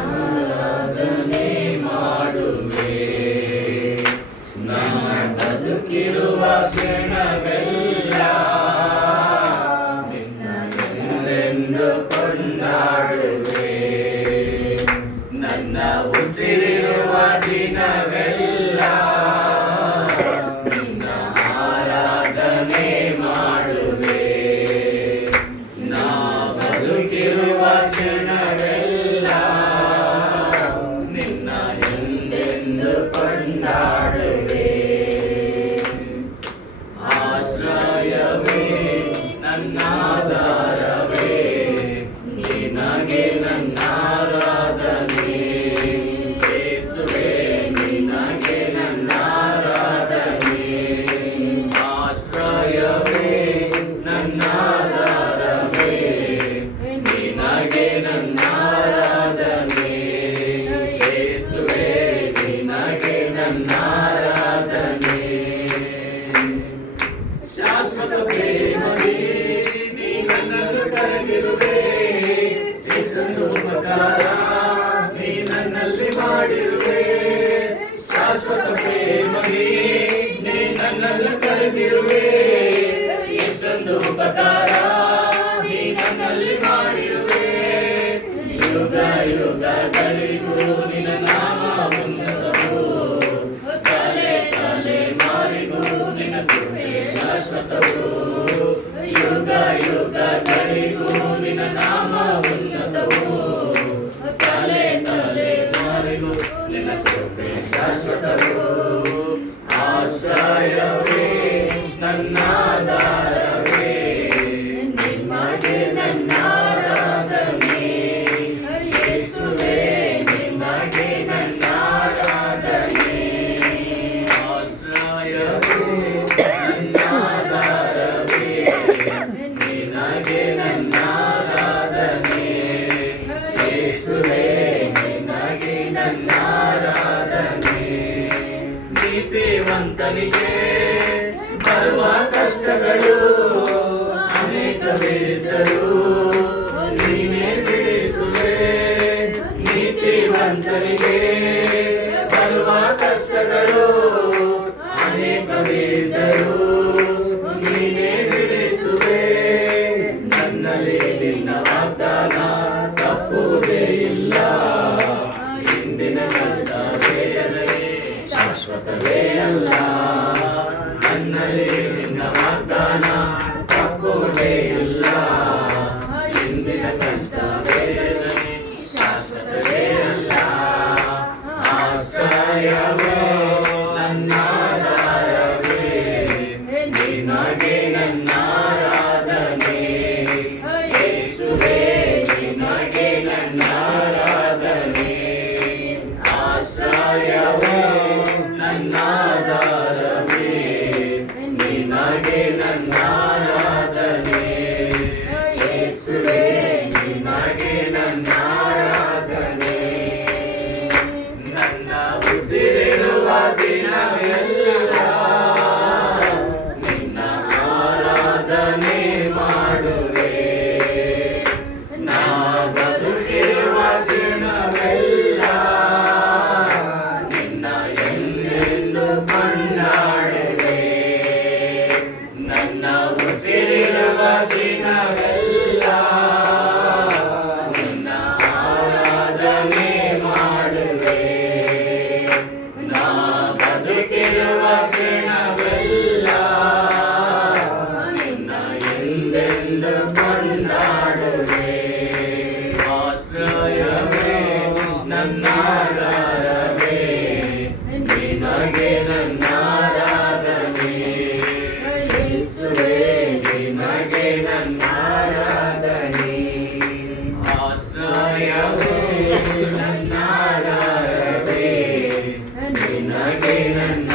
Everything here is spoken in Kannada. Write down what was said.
ಆರಾಧನೆ ಮಾಡುವೆ. ನನ್ನ ಬದುಕಿರುವ ಕ್ಷಣವೆಲ್ಲ ನಿನ್ನೆಂದು ಕೊಂಡಾಡುವೆ. ನನ್ನ ಉಸಿರಿರುವ ದಿನವೆಲ್ಲ ನಿನ್ನ ಆರಾಧನೆ ಮಾಡುವೆ. ನಾ ಬದುಕಿರುವ ಕ್ಷಣವೆಲ್ಲ ನಿನ್ನ ಎಂದೆಂದು ಕೊಂಡಾಡುವೆ. ಆಶ್ರಯವೇ ನನ್ನಾಧಾರವೇ, ನಿನಗೆ ನನ್ನ ಆರಾಧನೆ. ಯೇಸುವೇ ನಿನಗೆ ನನ್ನ ಆರಾಧನೆ. ಆಶ್ರಯವೇ ನನ್ನಾಧಾರವೇ, ನಿನಗೆ ನನ್ನ ಆರಾಧನೆ. ಯೇಸುವೇ ನಿನಗೆ ನನ್ನ ಆರಾಧನೆ. ಶಾಶ್ವತ ಪ್ರೇಮವೇ ನೀ ನನ್ನನ್ನು ಕರೆದಿರುವೆ. ಎಷ್ಟೊಂದು ಉಪಕಾರ ನೀ ನನ್ನಲ್ಲಿ ಮಾಡಿರುವೆ. ಶಾಶ್ವತ ಪ್ರೇಮವೇ ನೀ ನನ್ನನ್ನು ಕರೆದಿರುವೆ. ಎಷ್ಟೊಂದು ಉಪಕಾರ ನೀ ನನ್ನಲ್ಲಿ ಮಾಡಿರುವೆ. ಯುಗ ಯುಗಗಳಿಗೂ ನಿನ್ನ ನಾಮ ಉನ್ನತವು. ತಲೆ ತಲೆಮಾರಿಗೂ ನಿನ್ನ ಕೃಪೆ ಶಾಶ್ವತವು. ಯುಗ ಯುಗಗಳಿಗೂ ನಿನ್ನ ನಾಮ ಉನ್ನತವು. ತಲೆ ತಲೆಮಾರಿಗೂ ನಿನ್ನ ಕೃಪೆ ಶಾಶ್ವತವು. ಆಶ್ರಯವೇ ನನ್ನಾಧಾರವೇ, ನಿಮಗೆ ನನ್ನ ಆರಾಧನೆ. ಯೇಸುವೇ ನಿಮಗೆ ನನ್ನ ಆರಾಧನೆ. ಆಶ್ರಯವೇ ನನ್ನಾಧಾರವೇ, ನಿನಗೆ ನನ್ನ ಆರಾಧನೆ. ಯೇಸುವೇ ನಿನಗೆ ನನ್ನ ಆರಾಧನೆ. ನೀತಿವಂತನಿಗೆ ಬರುವ ಕಷ್ಟಗಳು ಅನೇಕವಿದ್ದರೂ ನೀನೇ ಬಿಡಿಸುವೆ. ನೀತಿವಂತನಿಗೆ ಬರುವ ಕಷ್ಟಗಳು ಅನೇಕವಿದ್ದರೂ ನೀನೇ ಬಿಡಿಸುವೆ. ನನ್ನಲ್ಲಿ ನಿನ್ನ ವಾಗ್ದಾನ ತಪ್ಪುವುದೇ ಇಲ್ಲ. ಇಂದಿನ ಕಷ್ಟ ಬೇರೆ ಶಾಶ್ವತವೇ ಅಲ್ಲ. ನನ್ನಲ್ಲಿ ನಿನ್ನ ವಾಗ್ದಾನ ತಪ್ಪುವುದೇ ಇಲ್ಲ. ಇಂದಿನ ಕಷ್ಟ ಬೇರೆ ಶಾಶ್ವತವೇ ಅಲ್ಲ. ಆಶ್ರಯವೇ ನನ್ನಾಧಾರವೇ, ನಿನಗೆ ನನ್ನ ಆರಾಧನೆ. ಯೇಸುವೇ ನಿನಗೆ ನನ್ನ ಆರಾಧನೆ. ಆಶ್ರಯವೇ ನನ್ನಾಧಾರವೇ, ನಿನಗೆ ನನ್ನ ಆರಾಧನೆ. ಯೇಸುವೇ ನಿನಗೆ ನನ್ನ ಆರಾಧನೆ. ನನ್ನ ಉಸಿರಿರುವ ದಿನವೆಲ್ಲ ನಿನ್ನ ಆರಾಧನೆ ಮಾಡುವೆ. ನಾ ಬದುಕಿರುವ ಕ್ಷಣವೆಲ್ಲ ನಿನ್ನ ಎಂದೆಂದು ಕೊಂಡಾಡುವೆ. ನನ್ನ ಉಸಿರಿರುವ ದಿನವೆಲ್ಲ ನಿನ್ನ ಆರಾಧನೆ ಮಾಡುವೆ. ನಾ ಬದುಕಿರುವ ಕ್ಷಣವೆಲ್ಲ ನಿನ್ನ ಎಂದೆಂದು ಕೊಂಡಾಡುವೆ. ಆಶ್ರಯವೇ ನನ್ನಾಧಾರವೇ, ನಿನಗೆ ನನ್ನ ಆರಾಧನೆ. ಯೇಸುವೇ ನಿನಗೆ ನನ್ನ ಆರಾಧನೆ. ಆಶ್ರಯವೇ ನನ್ನಾಧಾರವೇ, ನಿನಗೆ ನನ್ನ